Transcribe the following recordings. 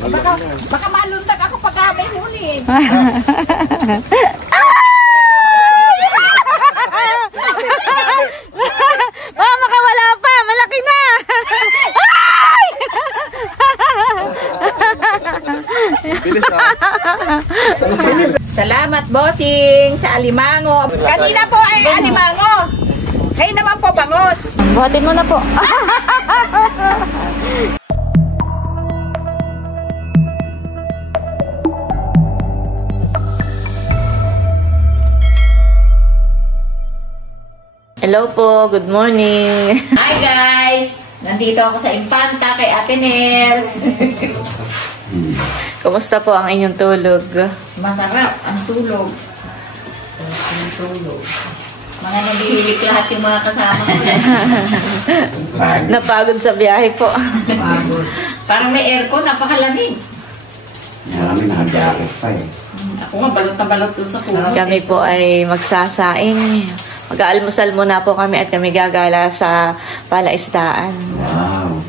Baka maluntag ako pag may huli. Makawala pa, malaki na. Salamat, bossing, sa alimango. Kanina po ay alimango. Ngayon naman po bangos. Buhatin mo na po. Hello po, good morning. Hi guys! Nandito ako sa Impanta kay Ate Nels. Kumusta po ang inyong tulog? Masarap ang tulog. Mga nabihilik lahat yung mga kasama ko. Napagod sa biyahe po. Parang may aircon, napakalamig. Marami nakajakit pa eh. Ako nga, balot na balot doon sa tulog. Kami po ay magsasaing. Mag-aalmusal muna po kami at kami gagala sa palaisdaan. Wow.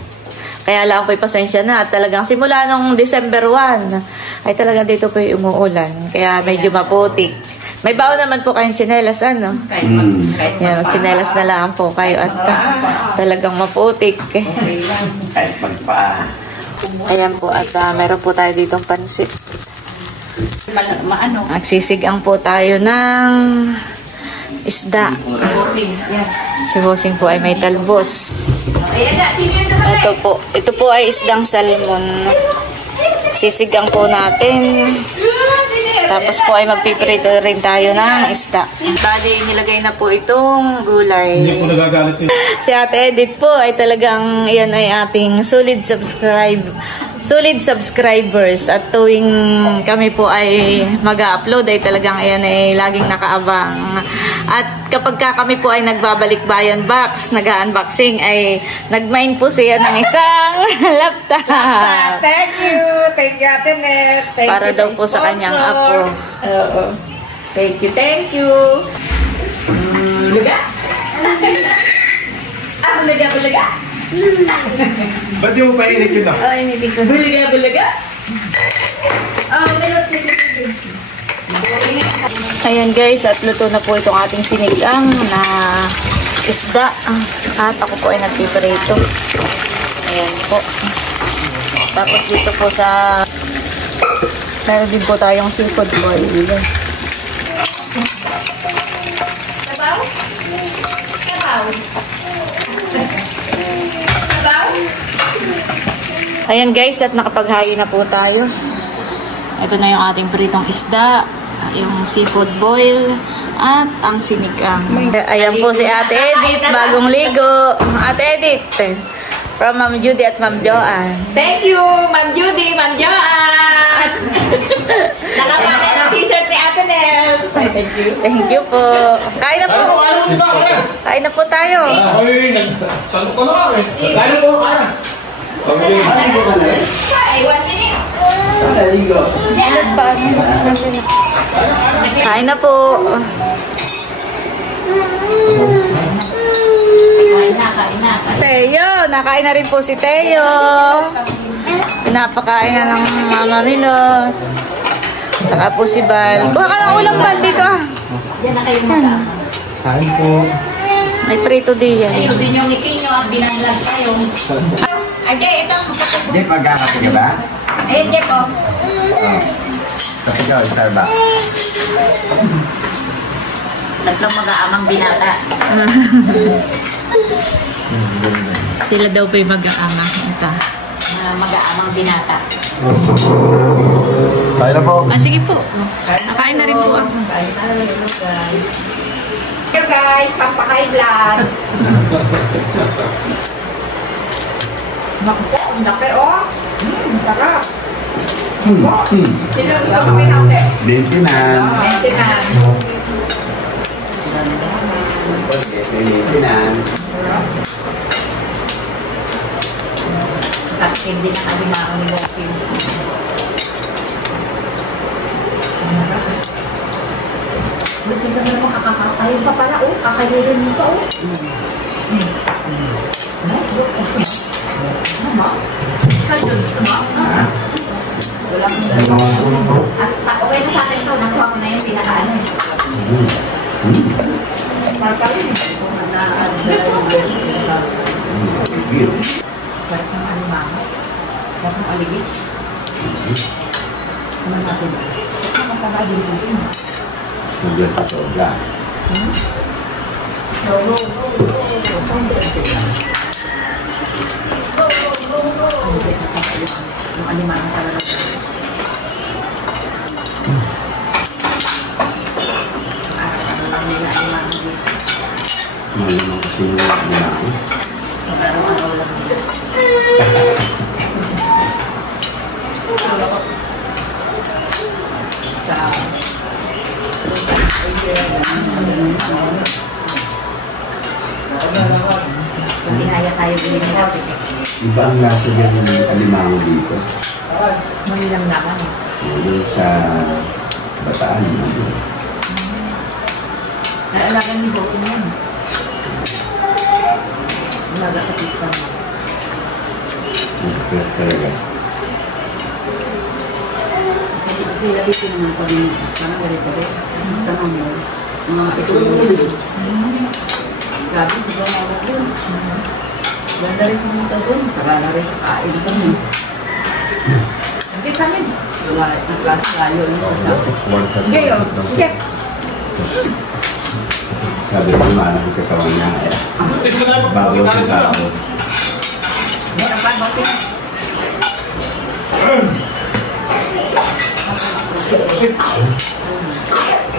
Kaya lang po'y pasensya na. At talagang simula nung December 1 ay talagang dito po'y umuulan. Kaya medyo maputik. May baon naman po kayong tsinelas, ano? Yan, magtsinelas na lang po kayo at talagang maputik. Kahit magpa. Ayan po at meron po tayo ditong pansit. Maano? Magsisigang po tayo ng isda. Si Bossing po ay may talbos. Ito po ay isdang salmon. Sisigang po natin. Tapos po ay magpiprito rin tayo ng isda. Bali, nilagay na po itong gulay. Hindi ko nagagalit yun. Si Ate Edith po ay talagang yan ay ating solid subscribers at tuwing kami po ay mag-upload ay talagang yan ay laging nakaabang. At kapag kami po ay nagbabalik bayan box, nag-unboxing ay nag-mine po siya ng isang laptop. Thank you, Ate Nels. Para daw po sa kanyang apo. Oo. Thank you. Bulaga? Bulaga? Ba't di mo painit yun ah? Bulaga? Ayan guys, at luto na po itong ating sinigang na isda. At ako po ay nagpiprito. Ayan po. Tapos dito po sa meron din po tayong seafood boil. Sabaw? Ayan guys, at nakapaghayo na po tayo. Ito na yung ating pritong isda, yung seafood boil, at ang sinigang. Ayan po si Ate Edith, bagong ligo. Ate Edith, from Ma'am Judy at Ma'am Joanne. Thank you, Ma'am Judy, Ma'am Joanne. Nakapalit ng t-shirt ni Ate Nels. Thank you. Thank you po. Kain na po. Kain na po tayo. Ay, nagsalto ko na kami. Kaya po, kaya. Ay, 1 minute. Kain na po. Kain na. Teo, nakain na rin po si Teo. Pinapakain na ng Mama Milot. Tsaka po si Bal. Kuha ka ng ulam, Bal, dito ah. Yan na kayong mata. Kain po. May prito din yan. Ayun din yung ngiti nyo at binanglag tayo. Ajay, ito. Hindi, pagkakapi ka ba? Ayun, Jeff, oh. Kasi ka, Starbucks. Tatlong mag-aamang binata. Sila daw po yung mag-aama. Mag-aamang binata. Kain na po. Sige po. Nakain na rin po ako. Hello guys, pampakain lang. Naku po, ang laki oh. Sarap. Sino gusto kami natin? Maintenance. Maintenance. Maintenance. Kakin din ang alimango ni Walking. Buti na naman kakakain pa pala oh. Kakayurin mo pa oh. Mama? Kayo, mama? Nandiyan pa sobra. Malamang kasi yung alimango. Iba ang lasa dyan ng alimango dito. Manilang naman. Yung sa Bataan. Naalagan ni Bokin yan. Umaga kapit ka mo. Masakit talaga. Labitin naman pa din. Parang galit-galit. Tanong mo. Mga itulong. Grabe, sobrang mawag yun. Ganda rin pumunta doon. Saka na rin kain kami. Hindi kami. Wala, nag-class tayo. Ngayon, check. Sabi ko naman ang katawan niya. Bago sa tao. Meron pa, Bokin.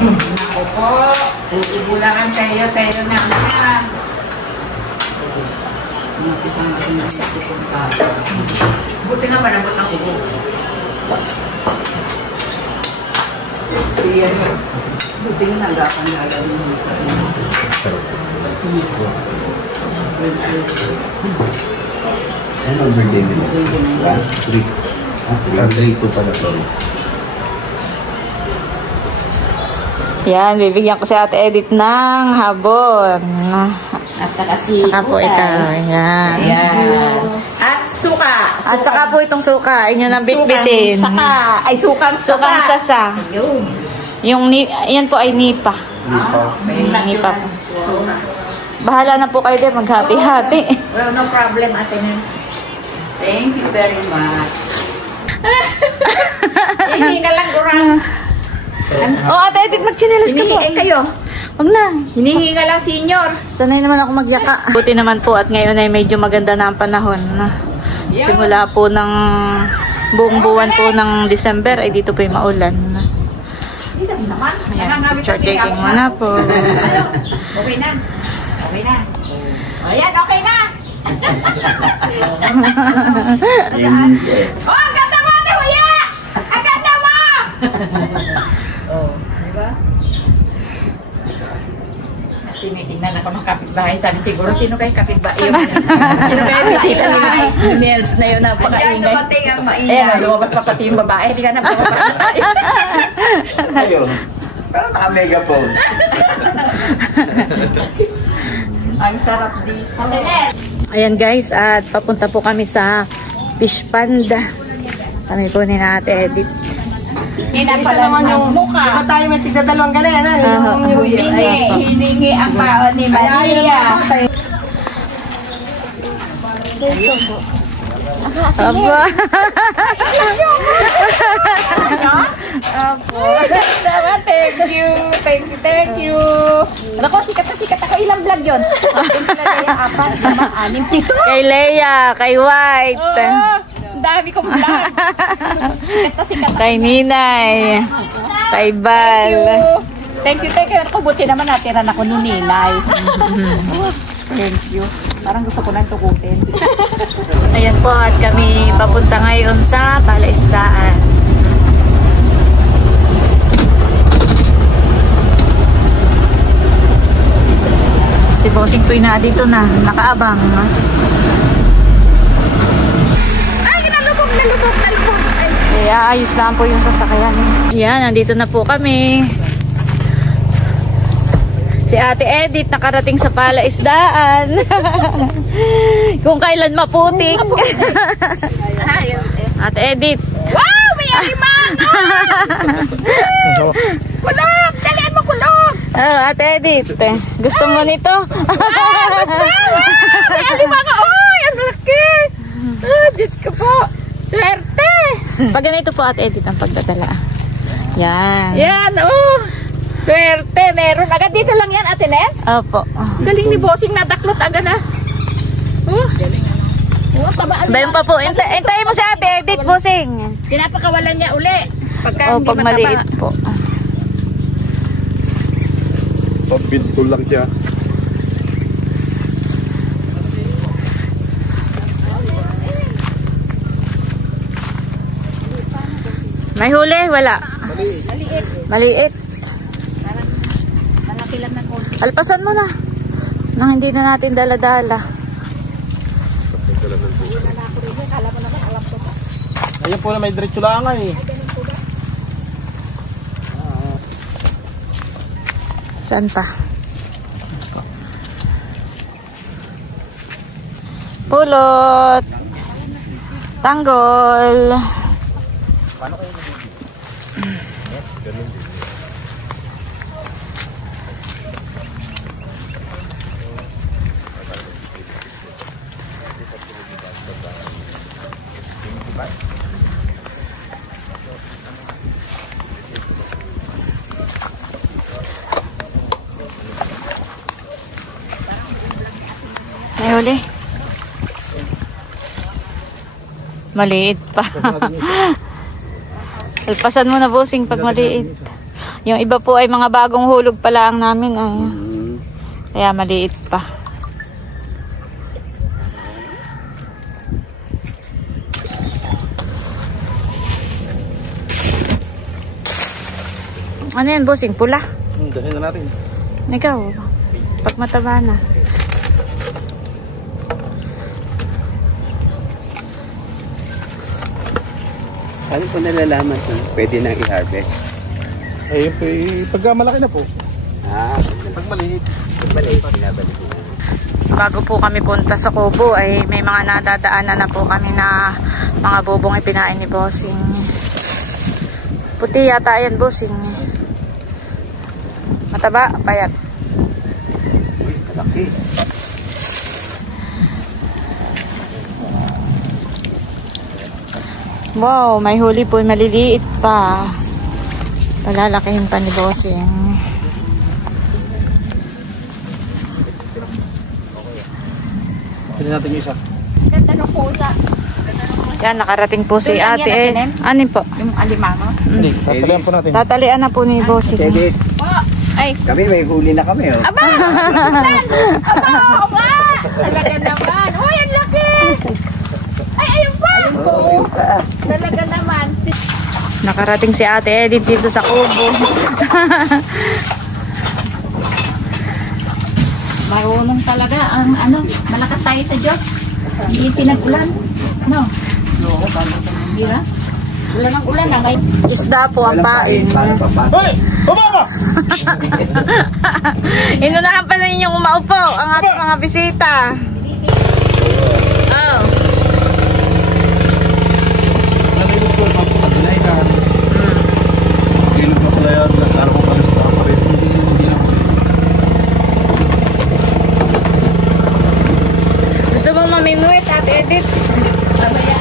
Naku po, uubulangan tayo naman. Umapisang natin na sa pupunta. Buti nga malambot ang ubo. Yes. Buti nga nagapan gagawin mo. Ano ang birthday nila? 3. 3 pala to. Yan, bibigyan ko si Ate Edith ng habon. At saka si Saka po ikaw. Yan. Ayan. At suka. At saka po itong suka. Inyo nang bitbitin. Saka. Ay, sukang sasa. Sukang sasa. Ayun. Yan po ay nipa. Nipa po. Bahala na po kayo din. Mag-happy-happy. Well, no problem, Ate Nels. Thank you very much. Hindi ka lang kurang. Oh, Ate Edith, mag-chinelas ka po. Hinihingi kayo. Huwag na. Hinihinga lang, senyor. Sanay naman ako magyaka. Buti naman po at ngayon ay medyo maganda na ang panahon. Simula po ng buong buwan po ng December ay dito po yung maulan. Naman. Ayan, picture taking muna po. Okay na. Okay na. Ayan, okay na. Oh, ang ganda mo, Ate Huya! Ang ganda mo! Oh, diba? Tinitingnan ako ng kapitbahay. Sabi siguro, sino kayo kapitbahay? Sino kayo bisita ni Nels na yun? Napakaingay. Diyan dumating ang maingay. Eh, lumabas pa pati yung babae. Hindi ka na babae. Ayun. Parang naka-megaphone. Ang sarap dito. Ayan guys, at papunta po kami sa Fish Panda. Kami po ni Ate Edith. Isa naman yung mukha. Diba tayo may tigdadalawang ganyan? Hiningi ang baon ni Maria. Aba. Apo. Thank you. Thank you. Ako, sikat ako. Ilang vlog yun? 4, 5, 6, 7. Kay Leia, kay White. Ang dami kong vlog. Sikat. Kay Ninay. Kay Bal. Thank you. Ako, buti naman natiran ako ni Ninay. Thank you. Parang gusto ko nang tukutin. Ayan po, at kami papunta ngayon sa Palaisdaan. Si Bossing Puy na dito na, nakaabang. Ay, nalubog. Ay, ayos lang po yung sasakyan. Yan, nandito na po kami. Si Ate Edith nakarating sa Palaisdaan. Kung kailan maputik. Ate Edith. Wow! May alimango! Kulog! Dalian mo kulog! Oh, Ate Edith. Gusto mo nito? May alimango! Ay, ang laki! Ah, Diyos ko po! Swerte! Pag ganito po Ate Edith ang pagdadala. Yan. Yan, oh. Swerte, meron. Agad dito lang yan, Ate Nel. Opo. Galing ni Bossing, nadaklot agad ah. Oh. Oh, tabaan Bayan pa po. Hintayin mo si Ate Edith, Bossing. Pinapakawalan niya uli. Pagka O, hindi pag mataba. maliit po. Pabinto lang siya. May huli? Wala. Maliit. Malaki lang ng konti. Alpasan mo na. Nang hindi na natin dala-dala. Ayun po na may diretso lang eh. Saan pa? Pulot. Tanggol. May huli. Maliit pa. Alpasan mo na Bossing pag maliit. Yung iba po ay mga bagong hulog pa lang namin. Ay. Kaya maliit pa. Ano yan Bossing? Pula? Dahin na natin. Ikaw, pag mataba na. Ano po nalalaman kung pwede nang i-harvest? Ayun po pagka malaki na po. Pag maliit. Pag maliit, binabalik ko. Bago po kami punta sa Kubo ay may mga nadadaanan na po kami na mga bubong ipinain ni Bossing. Puti yata yan Bossing. Mataba, payat. Malaki. Wow, may huli po, maliliit pa. Palalakihin pa ni Bossing. Pili natin yung isa. Ganda ng pusa. Yan, nakarating po si Doon lang ate. yan, Ate Nen? Anin po? Yung alimango. Hindi, tatalian po natin. Tatalian na po ni Bossing. Edith, Oh, ay. kami may huli na kami. Oh. Aba! Aba! Talaga naman. Uy, ang laki! Ay, ayun pa! Talaga naman. Nakarating si ate Edith dito sa Kubo. Marunong talaga ang malakas tayo sa Diyos. Hindi pinag-ulan. No? Hira? Ulan ang ulan na may Isda po ang pain. Hoy! Bumaba! Inunahan pa na ninyong umaupo ang ating mga bisita. Oh. Nalilog po, mapapagulay ka. Ilog na pala yan. Nagtaro ko pala sa kapit. Hindi na. Gusto mo maminuit, Ate Edith? sabaya.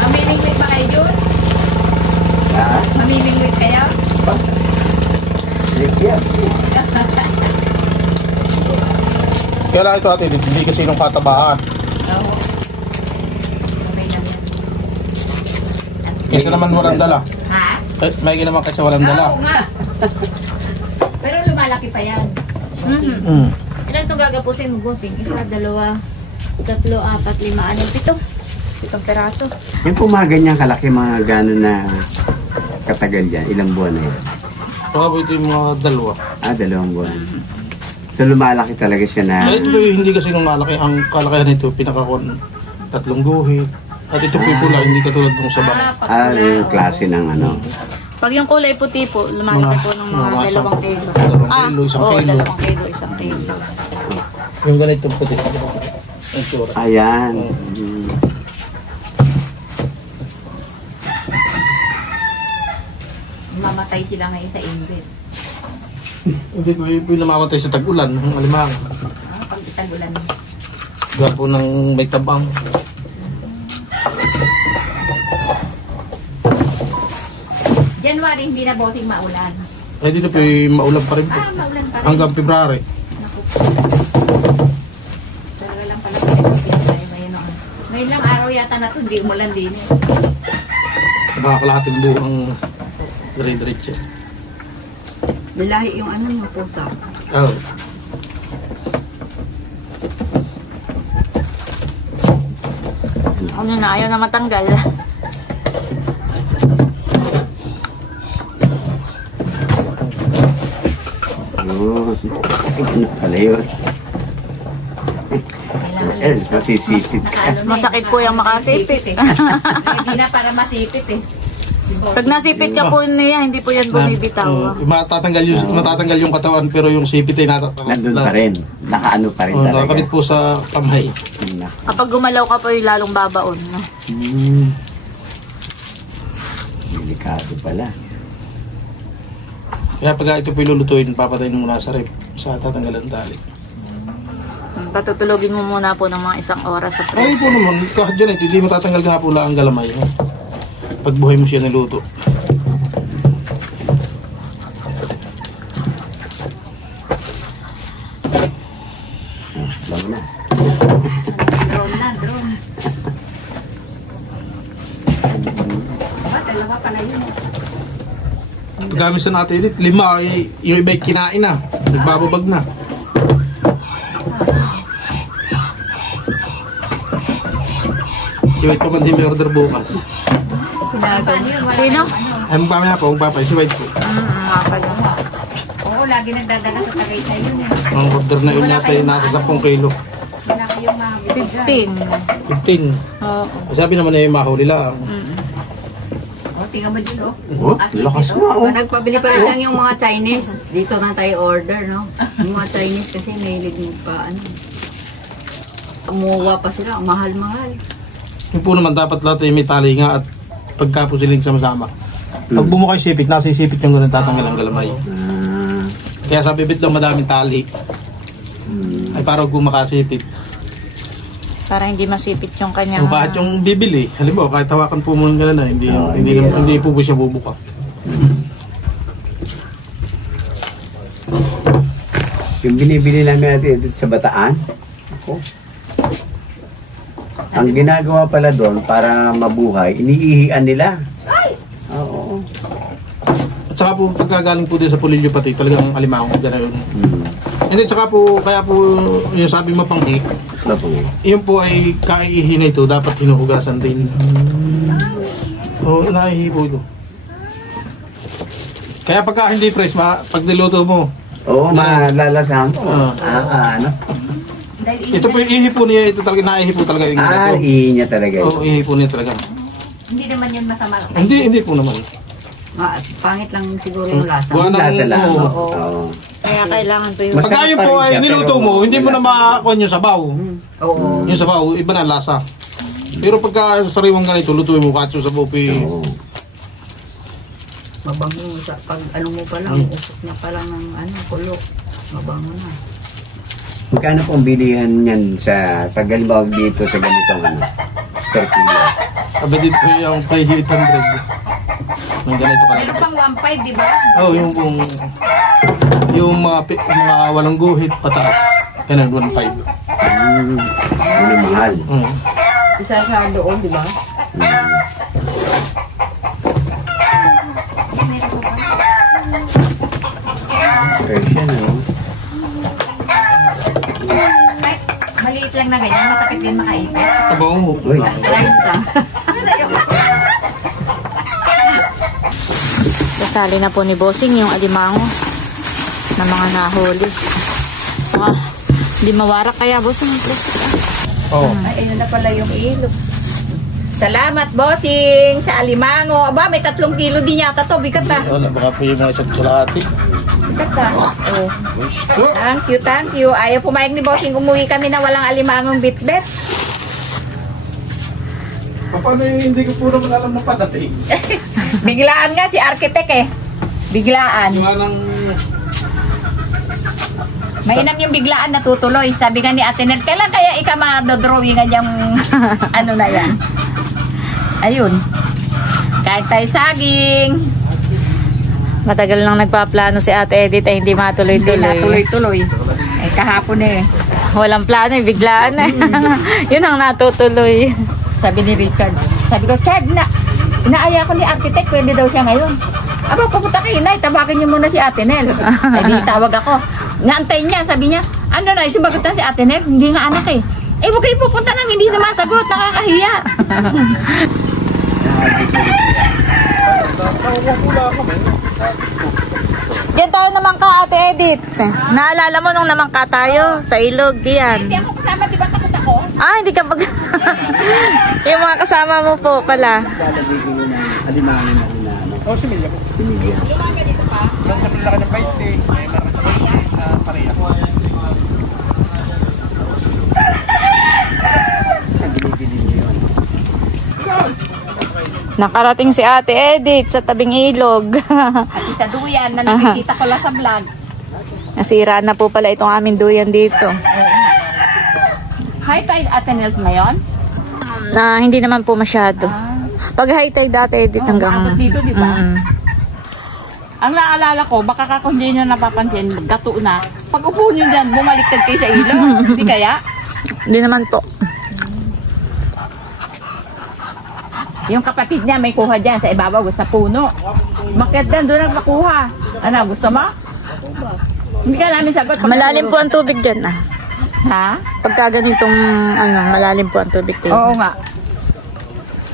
Mamimingwit ba kayo dyan? Ha? Mamimingwit kayo? Sige. Kaya lang ito ate, hindi kasi nung katabaan. Oo. Sabay lang yan. Kasi naman walang dala. Ha? May naman kasi walang dala. Oo nga. Pero lumalaki pa yan. Mm. Ilan itong gagapusin mo, Bossing? Isa, dalawa, tatlo, apat, lima, anim, pito. Pitong peraso. Yung po mga ganyang kalaki, mga gano'n na katagal yan, ilang buwan na yan? Baka po ito yung mga dalawa. 2 buwan. So lumalaki talaga siya na... Ito po hindi kasi nung malaki. Ang kalakayan nito, pinakakon 3 guhit. At ito po yung pula, hindi katulad nung sa baka. yung klase ng ano. Pag yung kulay puti po, lumalaki po ng mga mga 2 kilo. 2 kilo, 1 Oo, kilo. 2 kilo, 1 kilo. Yung ganito puti. Ang sura. Ayan. Mamatay sila ngayon sa inggit. Hindi ko yung namamatay sa tag-ulan. Ang alimang. Pag itagulan. Gawa po ng may tabang. January hindi na bossing maulan. Ay, dito po maulan pa rin po. Maulan pa rin. Hanggang February. Naku. Talaga lang pala pinag-isip ngayon. Ngayon lang araw yata na ito, hindi umulan din eh. Makakalahating buong dire-diretso. Nilahi yung ano yung pusa. Oh. Ano na, ayaw na matanggal. Oo. Ano pala yun? Eh, masisipit. Masakit po yung makasipit. Hindi na para masipit eh. Pag nasipit ka po niya, hindi po yan bumibitaw. Matatanggal yung katawan pero yung sipit ay Nandun pa rin. Nakaano pa rin talaga. Nakakabit po sa kamay. Kapag gumalaw ka po, yung lalong babaon. No? Delikado pala. Kaya pag ito po ilulutuin, papatayin muna sa rep sa tatanggalan tali. Patutulogin mo muna po ng mga 1 oras sa Ay press. po naman, kahit dyan hindi matatanggal nga po lang ang galamay. Pag buhay mo siya niluto. Bago na. Drone. Dalawa pala yun. Paggamit sa natin edit, 5 ay yung iba'y kinain na. Nagbababag na. Si White pa man din may order bukas. Sino? Ay magpamaya po, magpapay. Si White po. Nga pala. Oo, lagi nagdadala sa Tagaytay yun eh. Ang order na yun natin nasa 10 kilo. Wala kayong mga 15. 15. Oo. Sabi naman ay mahuli lang. O, tingnan mo dito. Oh, lakas nga oh. Nagpabili pa lang yung mga Chinese. Dito na tayo order, no? Yung mga Chinese kasi mahilig mo pa, ano. Umuwa pa sila, mahal-mahal. Yung po naman dapat lahat ay may tali nga at pagka po siling sama-sama. Pag bumukay sipit, nasa isipit yung ganun tatanggal ang galamay. Kaya sa bibit lang madaming tali. Ay para kung makasipit. Para hindi masipit yung kanyang... Kung kahit yung bibili, halimbawa kahit hawakan po mo yung ganun na, hindi po siya bubuka. Yung binibili namin natin dito sa Bataan. Ako. Ang ginagawa pala doon para mabuhay, iniihian nila. Oo. At saka po pagkagaling po din sa pulilyo pati talagang alimango gano'n yun. Hindi, tsaka po, kaya po yung sabi mapanghi, yun po ay kaiihi na ito, dapat hinuhugasan din. Oo, naihi po ito. Kaya pagka hindi fresh, pag niluto mo, Oo, malalasahan mo. Ano? ito po yung ihi po niya, ito talaga naihi po talaga yung ito. Ihi niya talaga. Oo, ihi po niya talaga. Hindi naman yun masama. Hindi po naman. Pangit lang siguro yung lasa. Buwan ng Lasa lang. oo. Oo. Kaya kailangan po yung... Mas- Pagka yun po ay niluto mo, hindi mo na makakuha yung sabaw. Oo. Yung sabaw, iba na lasa. Pero pagka sariwang ganito, lutuin mo kahit yung sabaw, Oo. Mabango sa pag ano mo pa lang, usok niya pa lang ng ano, kulo. Mabango na. Magkano pong bilihan niyan sa Tagalbag dito sa ganitong ano? Per kilo. Sabi din po yung presyo 800. Ng ganito ka Meron pang 1.5, di ba? Oo, yung mga walang guhit pataas. Yan ang 1.5. Yun ang mahal. Isa sa doon, di ba? Fresh yan, ano? Kahit maliit lang na ganyan, matapit din makaipit. Sabaw mo. Uy, Right lang. Kasali na po ni Bossing yung alimango na mga nahuli. Hindi mawarak kaya Bossing yung plastic. Oo. Ay, ayun na pala yung ilo. Salamat, bossing, sa alimango. Aba, may 3 kilo din yata to. Bigat ah. Wala, baka po yung mga isang kulati. Bigat ah. Oh. Thank you. Ayaw pumayag ni bossing. Umuwi kami na walang alimangong bitbit. Paano hindi ko po naman alam ng pagdating? Biglaan nga si architect eh. Biglaan. Yung anang... Mainam yung biglaan natutuloy. Sabi nga ni Ate Nel, kailan kaya ika madodrawing nga yung ano na yan? Ayun. Kahit tayo saging. Matagal nang nagpaplano si Ate Edith ay hindi matuloy-tuloy. Tuloy-tuloy. Eh, kahapon eh. Walang plano, biglaan na. Yun ang natutuloy. Sabi ni Richard. Sabi ko, Chad, inaaya ko ni architect, pwede daw siya ngayon. Aba, pupunta kayo, Nay, tawagan niyo muna si Ate Nel. Ay, di tawag ako. Naantay niya, sabi niya, ano na, sumagot na si Ate Nel, hindi nga anak eh. Eh, huwag kayo pupunta nang hindi sumasagot, nakakahiya. Diyan tayo naman ka, Ate Edith. Naalala mo nung naman ka tayo sa ilog, diyan. Hindi ako kasama, di ba takot ako? Ah, hindi ka pag... Yung mga kasama mo po pala. Lalagay ko yung alimangan na ano. Oh, similya po. Similya. Lumaga dito pa? Saan kami laki ng 20? May marami pareha. Binibili niyo yun. Nakarating si Ate Edith sa tabing ilog. At isa duyan na nakikita ko lang sa vlog. Nasira na po pala itong aming duyan dito. High tide Ate Nels ngayon? Na hindi naman po masyado. Pag high tide Ate Edith hanggang... Maabot dito, di ba? Mm. Ang naalala ko, baka kung hindi nyo napapansin, gato na. Pag upo nyo dyan, bumaliktad kayo sa ilog. Hindi kaya? Hindi naman po. Yung kapatid niya may kuha dyan sa ibabaw, sa puno. Bakit dan doon nagpakuha? Ano, gusto mo? Hindi ka namin sagot. Malalim po ang tubig dyan ah. Ha? Pagka ganitong malalim po ang tubig dito. Oo nga.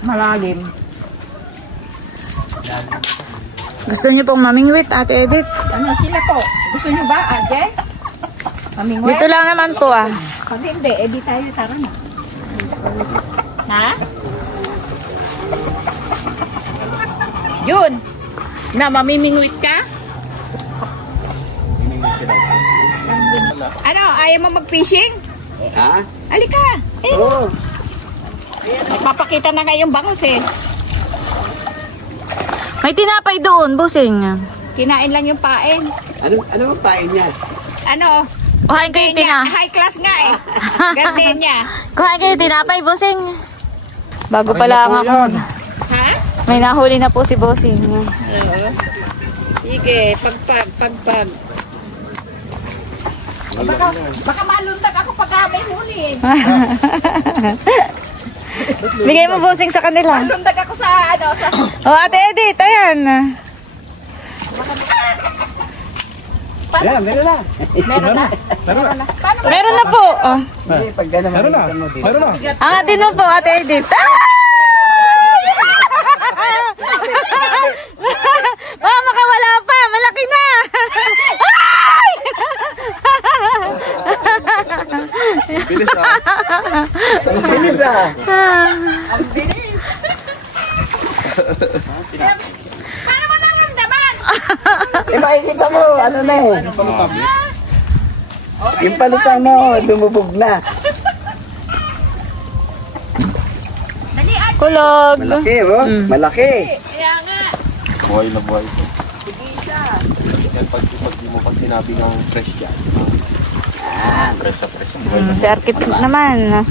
Malalim. Gusto niyo pong mamingwit, Ate Edith? Ano sila po? Gusto nyo ba, Ate? Mamingwe? Dito lang naman po ah. Pag hindi, di tayo tara na. Ha? Yun! Na, mamimingwit ka? Ano, ayaw mo mag-fishing? Ha? Halika! Eh, Oo. papakita na nga yung bangus eh. May tinapay doon, busing. Kinain lang yung pain. Ano ang pain niya? Ano? Kuhain kayo High class nga eh. Gardenia. Kuhain kayo tinapay, busing. Bago pala ang ako. Ha? May nahuli na po si Bossing. Oo. Sige, pagpag. Baka malundag ako pag may huli. Bigay mo Bossing sa kanila. Malundag ako sa sa... Oh, Ate Edith, ayan. Meron na. Meron na? Meron na. Meron na po. Oh. Hindi, pag gano'n Meron na. mo dito. Meron na. Ang atin mo po, Ate Edith. Makawala pa. Malaki na. Ay! Bilis ah. Ang bilis ah. Ang bilis. Paano mo naramdaman? Makikita mo, ano na eh. Yung palutang mo, dumubog na. Dali, Ate. Kulog. Malaki, oh. Malaki. Kaya nga. Buhay na buhay ko. Dahil pag di mo pa sinabi ng fresh yan. Fresh na fresh. Buhay na. Si architect naman.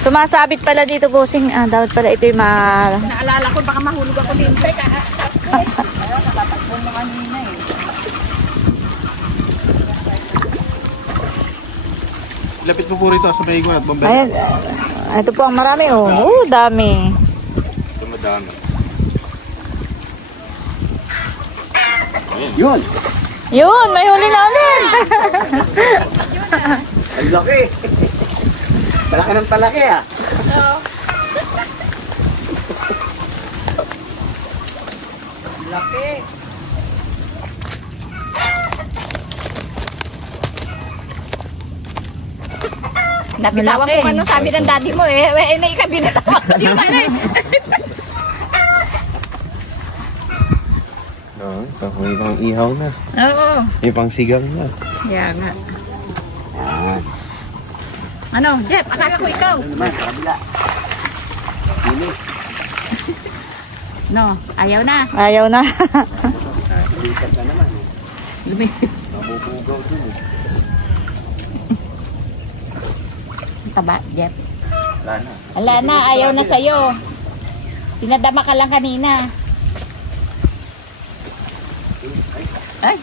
Sumasabit pala dito, Bossing. Dapat pala ito yung Naalala ko, baka mahulog ako din. Teka, natatakbo mo kanina eh. Lapit mo po rito sa may ikon at bombay. Ayan. Ito po ang marami, oh. Dami. Ito madami. Yun. Yun, may huli na ulit. Ang laki. Palaki ng palaki ah. Laki. Nabitawan ko ano sabi ng daddy mo eh. Eh, naikabinatawan ko yung ano eh. No, so may pang ihaw na. Oo. May pang sigang na. Kaya nga. Yan. Ano, Jeff, akala ko ikaw. Naman, sa kabila. Bilis. No, ayaw na. Ayaw na. Lumipat na naman eh. Mabubugaw dun eh. Taba, Jeff. Wala na. Wala na, ayaw na sa'yo. Pinadama ka lang kanina. Ay.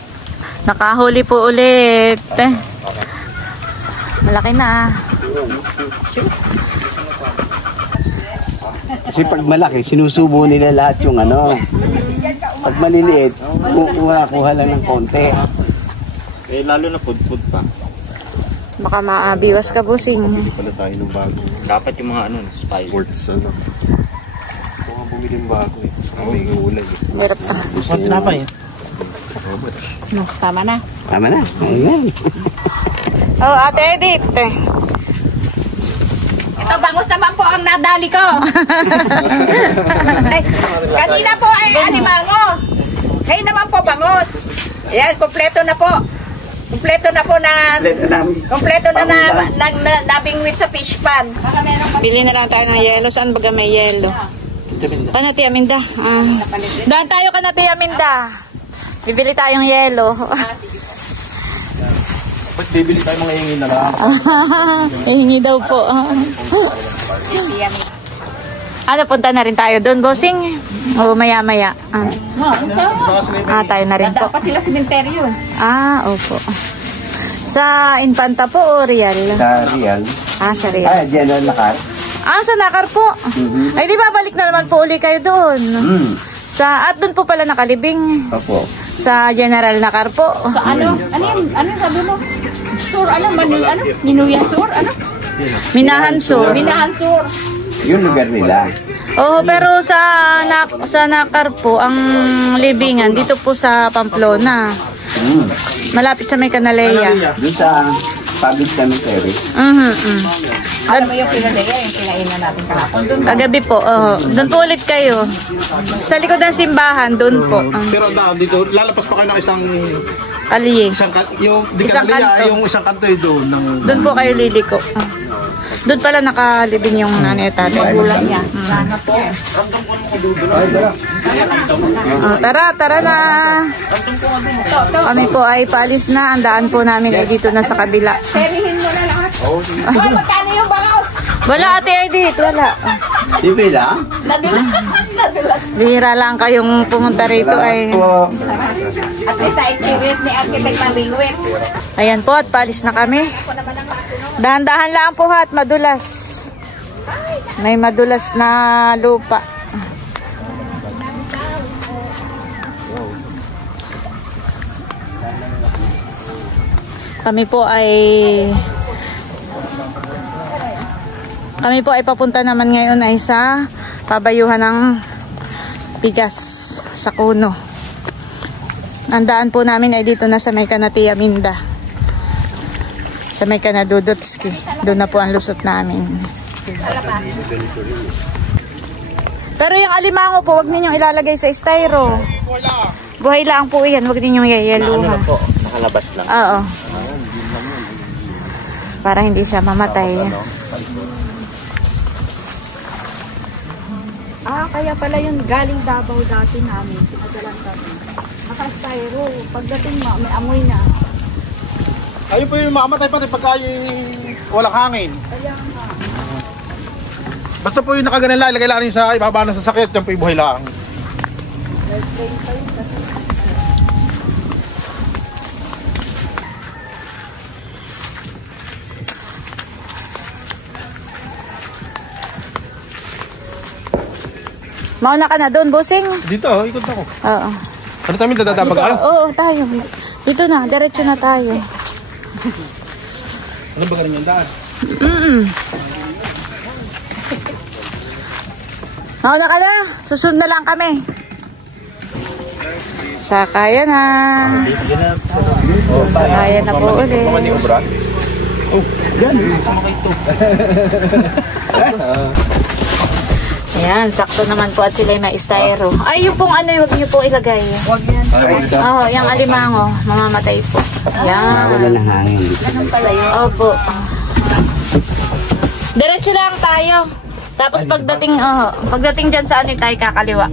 Nakahuli po ulit. Malaki na. Kasi pag malaki, sinusubo nila lahat yung ano. Pag maliliit, kuha lang ng konti. Eh, lalo na pud-pud pa. Baka maabiwas ka, bossing. Bumili pala tayo ng bago. Dapat yung mga ano, spice. Sports, ano. Ito nga bumili ng bago eh. May gulay eh. Hirap na. Ang tinapay. No, tama na. Tama na. Ayan. Oh, Ate Edith. Ito, bangus naman po ang nadali ko. Ay, kanina po ay alimango. Ngayon naman po bangus. Ayan, kompleto na po. Kompleto na po na nabingwit sa fish pan. Bili na lang tayo ng yelo. Saan baga may yelo? Ano, Tia Minda? Daan tayo ka na, Tia Minda. Bibili tayong yelo. Ba't bibili tayo mga hingin na lang? Hingi daw po. Ano, punta na rin tayo doon, bossing? O maya-maya? Tayo na rin po. Dapat sila sementeryo. Opo. Sa Infanta po o Real? Sa Real. Sa Real. Ah, General Nakar. Sa Nakar po. Ay, di ba balik na naman po uli kayo doon? At doon po pala nakalibing. Opo. Sa General Nakar po. Sa ano yung sabi mo? Sur, Ninuyan Sur, Minahan Sur. Minahan Sur. Yung lugar nila. Oo, pero sa Nakar po, ang libingan, dito po sa Pamplona. Malapit sa may Canaleya. Doon sa public cemetery. Alam mo yung pinalaya, yung kinainan natin kahapon. Kagabi po, doon po ulit kayo. Sa likod ng simbahan, doon po. Pero dito, lalapas pa kayo ng isang Kalye. yung Isang kanto. yung isang kanto doon. Doon po kayo liliko. Doon pala nakalibing yung nanay at tatay. Ulang niya. Sana po. Tara na. Kami po ay paalis na. Ang daan po namin ay dito na sa kabila. Serihin mo na lahat. Magkano yung bangaw? Wala, Ate Edith, wala. Libre lang? Bihira lang kayong pumunta rito ay. At least sa experience ni Architect Mabingwit. Ayan po at paalis na kami. Dahan-dahan lang po at madulas. May madulas na lupa. Kami po ay papunta naman ngayon ay sa pabayuhan ng bigas sa Kuno. Nandaan po namin ay dito na sa may Tia Minda. Sa may Dudutski. Doon na po ang lusot namin. Pero yung alimango po, wag ninyong ilalagay sa styro. Buhay lang po yan, wag ninyong yayaluhan. Nakalabas lang. Oo. Para hindi siya mamatay. Kaya pala yung galing Davao dati namin. Pinagalan kami. Naka-styro. Pagdating mo, may amoy na. Ayun po yung mamatay pa rin pagka walang hangin. Basta po yung nakaganyan lang, ilagay lang rin sa ibaba ng sasakit, yan po yung buhay lang. Mauna ka na doon, bossing? Dito, ikot ako. Oo. Ano tayo, dadabag ka? Oo, tayo. Dito na, diretso na tayo. Ano ba ganun yung daan? Mauna ka na. Susunod na lang kami. Sakaya na. Sakaya na po ulit. Oh, yan. Sumakay ito. Ayan, sakto naman po at sila may styro. Ay, yung pong ano, huwag niyo po ilagay. Huwag yan. Oo, yung alimango, mamamatay po. Ayan. Wala na hangin. Opo. Diretso lang tayo. Tapos pagdating dyan sa ano tayo kakaliwa.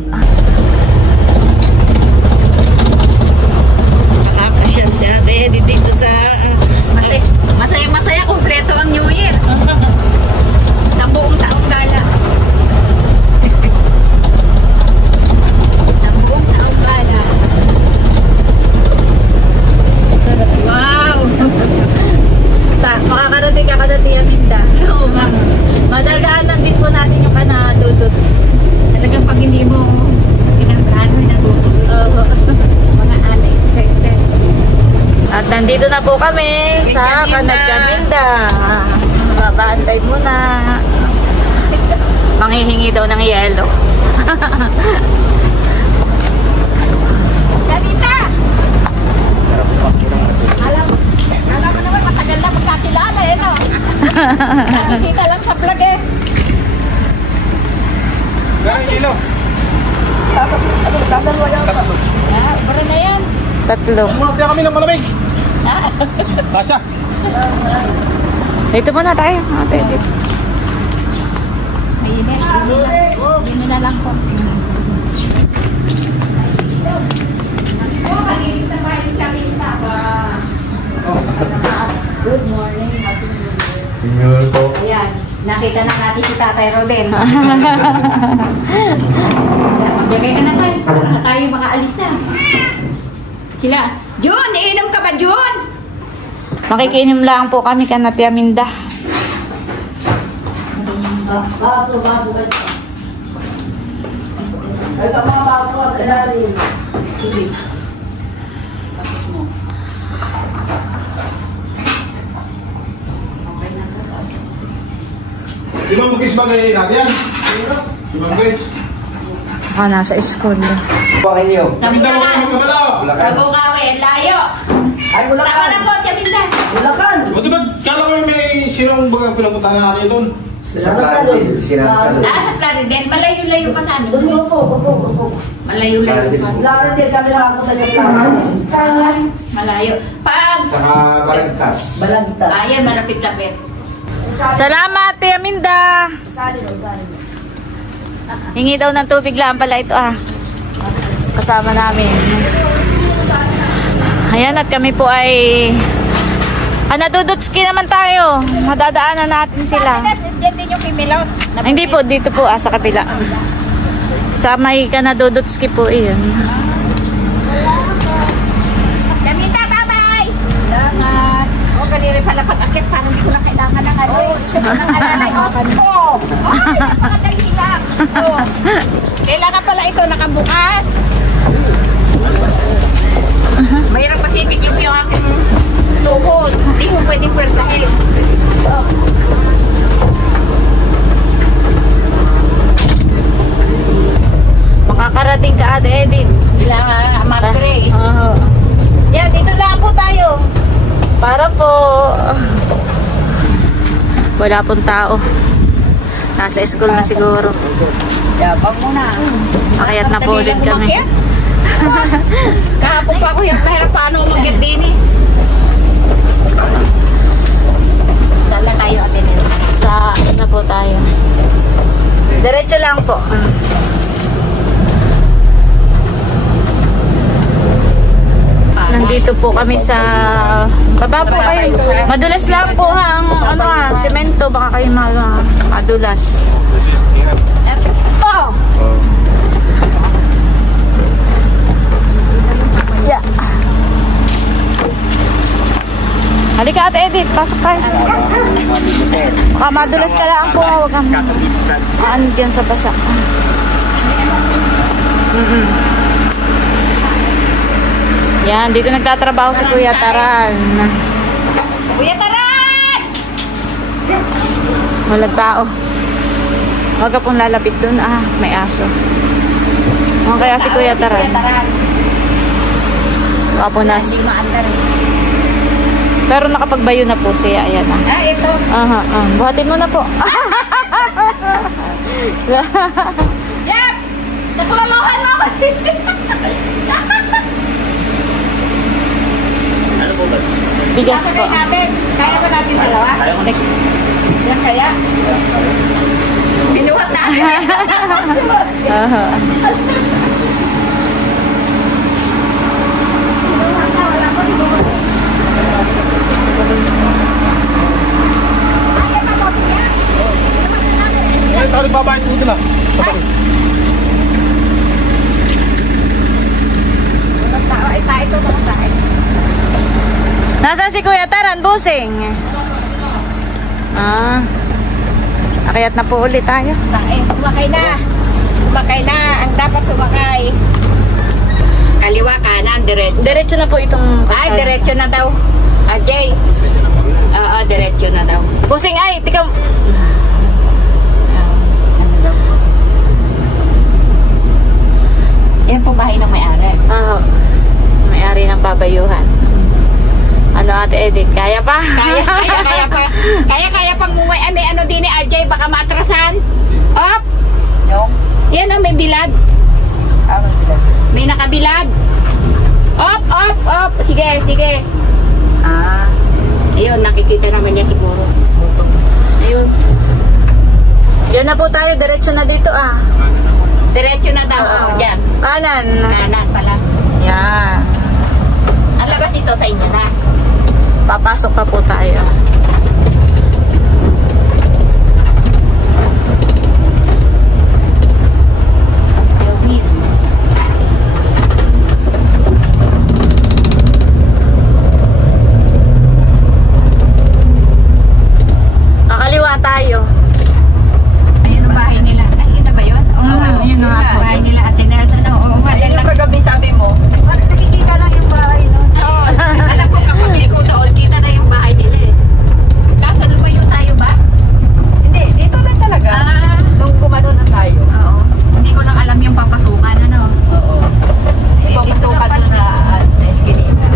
Nakakasyan si Ate Edith dito sa... Masaya-masaya, kumpleto ang New Year. Sa buong taong gala. Sa buong taong gala. nandito na po kami sa Kanagkaminda. Babaantay muna. Manghihingi daw ng yelo. Janita! Alam mo naman, matagal na magkakilala eh, no? Nakikita lang sa vlog eh. Garang kilo. Para na yan. 3. Muna kami ng malamig. Kasha. Dito muna tayo. Ate Edith. Hindi na lang po. Good morning. Ayan, nakita na natin si Tatay Rodel. Maglagay ka na tayo. Para tayo makaalis na. Sila, Jun, iinom ka ba, Jun? Makikinim lang po kami Kanagkaminda. Baso. Ay, baso sa ilalim. Tubig. Tapos mo. Okay na po. Di ba mag-isbagay natin yan? Si Ma'am Grace. Ako nasa school. Kaminda mo kayo magkabala. Sa Bukawi, layo. Ay, Taka na Bulacan. po, Jaminda. Bulacan. O di ba, kala ko may sinong baga pinapuntahan na natin doon? Sinasalod. Sa Claridel, malayo-layo pa sa Doon amin. yung po. Malayo-layo pa. Claridel kami nakapunta sa Claridel. Malayo. Pag, Saka Balagtas. Balagtas. ayan, malapit-lapit. Salamat, Tia Minda. Sali. Hingi daw ng tubig lang pala ito kasama namin. Ayan, at kami po ay Nadudutski naman tayo. Madadaanan natin sila. Diyan din yung kimilot. Hindi po, dito po sa kabila. Sa may Nadudutski po iyon. Jaminda, bye-bye! Salamat. O, kanina pala pag-akit, parang hindi ko na kailangan ng ano. Ito ko nang alalay ko. Ay, napakadali lang. Kailangan pala ito nakabukas. Mayroon pasitig yung aking tuhod. Hindi mo pwedeng pwersahin. Makakarating ka, Ate Edith. Kailangan, Ma'am Grace. Yan, dito lang po tayo. Para po wala pong tao. Nasa school na siguro. Yabang mo na. Makayat na po ulit kami. Kahapon pa ako yung pera paano umakyat din eh. Saan na tayo atin eh? Sa na po tayo. Diretso lang po. Nandito po kami sa baba po kayo. Madulas lang po ang semento, baka kayo madulas. Oh! Yeah. Halika, Ate Edith, pasok tayo. Baka madulas ka lang po, huwag kang dyan sa basa. Yan, dito nagtatrabaho si Kuya Taran. Kuya Taran! Walang tao. Huwag ka pong lalapit dun. May aso. Huwag kaya si Kuya Taran. Wapo na. Hindi maandar eh. Pero nakapagbayo na po siya. Ayan na. Ito. Buhatin mo na po. Yep! Naklolohan mo ako. Bigas po. Natin. Kaya ba natin dalawa? Yan kaya? Binuhat natin. Ay, tawag babae po nila. Ito mga tayo. Nasaan si Kuya Taran? Busing. Akayat na po ulit tayo. Sumakay na. Sumakay na. Ang dapat sumakay. Kaliwa. Kaliwa, kanan, diretso. Diretso na po itong Ay, diretso na daw. RJ. Oo, diretso na daw. Pusing ay, tika. Yan po bahay ng may-ari. May-ari ng pabayuhan. Ano Ate Edith, kaya pa? Kaya pa. Kaya pang umuwi. May ano din ni RJ, baka matrasan. Op! Yan o, may bilad. May nakabilad. Op! Sige. Ayun, nakikita naman niya siguro. Ayun. Yan na po tayo, diretso na dito Diretso na daw. Diyan. Kanan. Kanan pala. Yan. Ang labas ito sa inyo na. Papasok pa po tayo. Kakaliwa tayo. Ayun ang bahay nila. Ay, yun na ba yun? Yun na nga po. Bahay nila Ate Nelson. Ayun yung kagabi sabi mo. Nakikita lang yung bahay nun. Alam ko kapag liko doon, kita na yung bahay nila eh. Kaso lumayo tayo ba? Hindi, dito lang talaga. Nung kumano na tayo. Oo. Hindi ko lang alam yung papasukan, ano? Oo. Papasukan doon na eskinita.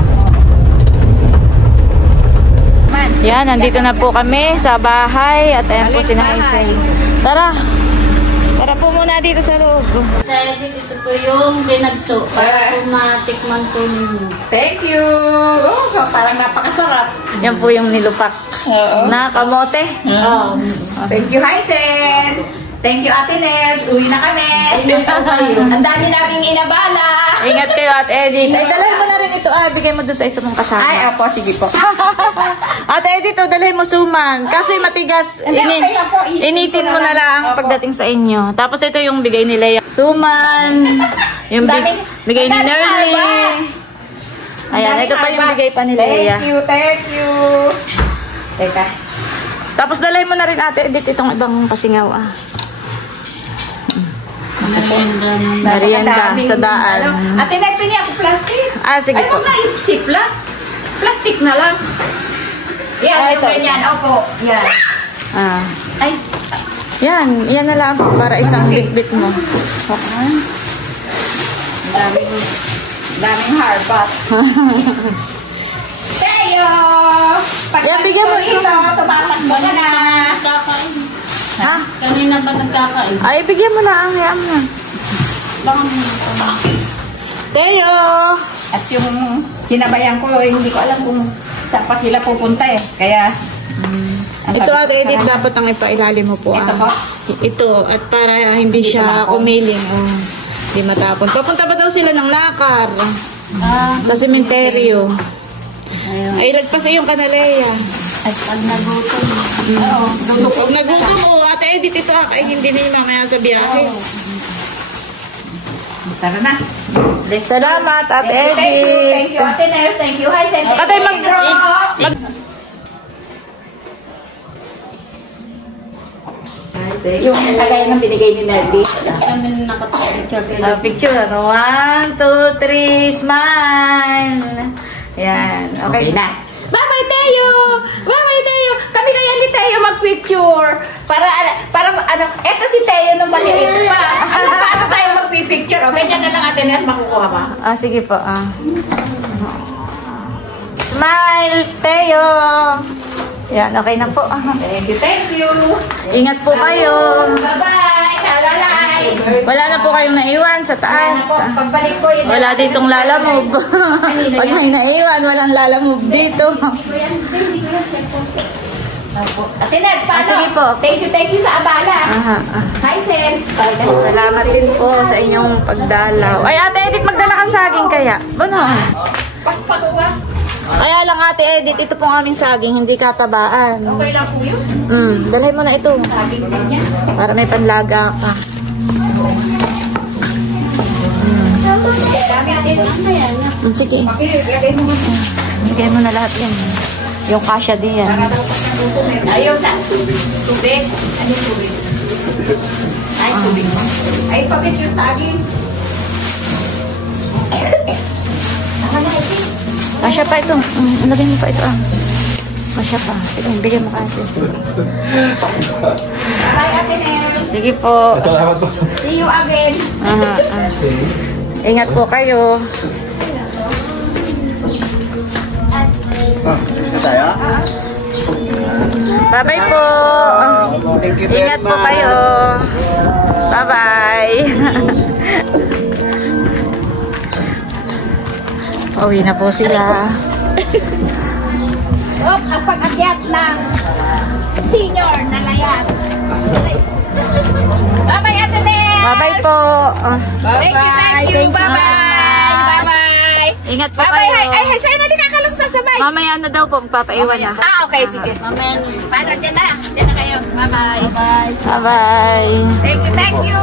Yan, nandito na po kami sa bahay at ayan po si Naisay. Tara po muna dito sa loob. Dito po yung binagto para po matikman po ninyo. Thank you! Oh, parang napakasarap. Yan po yung nilupak na kamote. Thank you, Hysen! Thank you, Ate Nels. Uwi na kami. Ang dami naming inabala. Ingat kayo at Edith. Ay, dalhin mo na rin ito. Bigay mo doon sa isa mong kasama. Ay, opo, sige po. Ate Edith, dalhin mo suman. Kasi matigas. Hindi, okay lang po. Initin mo na lang pagdating sa inyo. Tapos ito yung bigay ni Leia. Suman. Yung bigay ni Nerly. Ayan, ito pa yung bigay pa ni Leia. Thank you. Teka. Tapos dalhin mo na rin Ate Edith itong ibang pasingaw. Merienda sa daan. Ate Nels, niya ako plastic. Sige po. Ay, wala yung ziplock. Plastic na lang. Yan, yung ganyan. Opo. Yan. Ay. Yan na lang para isang bit-bit mo. Daming harbat. Tayo! Yan, bigyan mo ito. Tumatakbo ka na. Ha? Kanina ba nagkakain? Ay, bigyan mo na ang yam na. Teo! At yung sinabayan ko, hindi ko alam kung saan pa sila pupunta eh. Kaya... Ito at Edith, dapat ang ipailalim mo po. Ito po? Ito, at para hindi siya kumiling. Hindi matapon. Papunta ba daw sila ng Nakar? Sa sementeryo. Ay, lagpas yung Kanaleya. Ay, pag nagutom. Pag nagutom mo, Ate Edith, ito ay hindi na yung mamaya sa biyahe. Tara na. Salamat, Ate Thank Edith. you, Ate Nels. Thank you, Hysen. Katay, Yung kagaya ng binigay ni Nerly. Kami nakapicture. Picture. 1, 2, 3, smile. Yan. Okay. Okay na. Bye-bye, Teo! Bye-bye, Teo! Kami kaya ni Teo mag-picture. Para eto si Teo nung maliit pa. Paano tayo mag-picture? O, ganyan na lang Ate Nels, makukuha pa. Sige po. Smile, Teo! Yan, okay na po. Thank you, thank you. Ingat po kayo. Bye-bye! Talalay! Wala na po kayong naiwan sa taas. Pagbalik ko, yun. Wala ditong lalamove. Pag may naiwan, walang lalamove dito. Ate Nels, paano? Sige po. Thank you sa abala. Hi, Sen. Salamat din po sa inyong pagdalaw. Ay, Ate Edith, magdala kang saging kaya. Ano? Pagpakuha. Kaya lang Ate Edith, ito pong aming saging, hindi katabaan. Okay lang po yun. Dalhin mo na ito. Saging ganyan. Para may panlaga ka. Dami Ate Nels. Sige. Lagay mo muna. Bigay mo na lahat yan. Yung kasya din yan. Ayaw na. Tubig. Ano yung tubig? Ay, tubig. Ay, pabit yung saging. Kasya pa ito. Lagyan mo pa ito. Kasya pa. Sige, bigyan mo kasi. Bye, Ate Nel. Sige po. See you again. Ingat po kayo. Tayo? Bye-bye po. Thank you very Ingat po kayo. Bye-bye. Uwi na po sila. Ang pag-akyat ng senior na layas. Bye-bye, Ate Nel. Bye-bye po. Thank you. Bye-bye. Bye-bye. Ingat po Bye-bye. kayo. Ay, sa'yo na kakalong sasabay. Mamaya na daw po, magpapaiwan na. Okay, sige. Paano, dyan na. Dyan na kayo. Bye-bye. Bye-bye. Thank you.